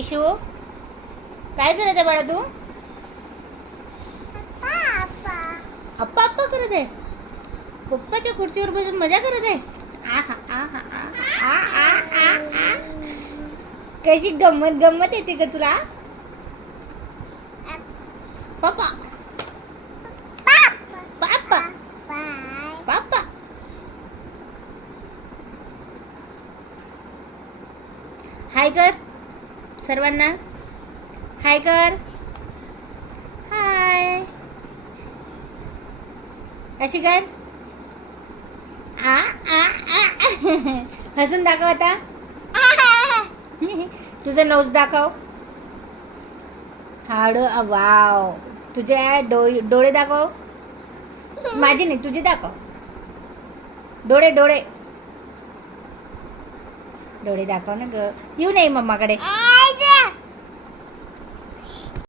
Issue काय करत आहे बाळा तू? अप्पा अप्पा करत आहे. पप्पाच्या खुर्चीवर बसून मजा करत आहे. आहा आहा आ आ आ आ. कशी गंमत गंमत येते का तुला? पप्पा पापा पापा. हाय कर सर्वांना. हाय कर. हाय. अशी कर. आ आ आ. हसून दाखव आता. तुझं नोज दाखव. हाड वाव. तुझे डोळे दाखव. माझे नाही तुझे दाखव. डोळे डोळे डोळे दाखव ना ग. येऊ नये मम्माकडे.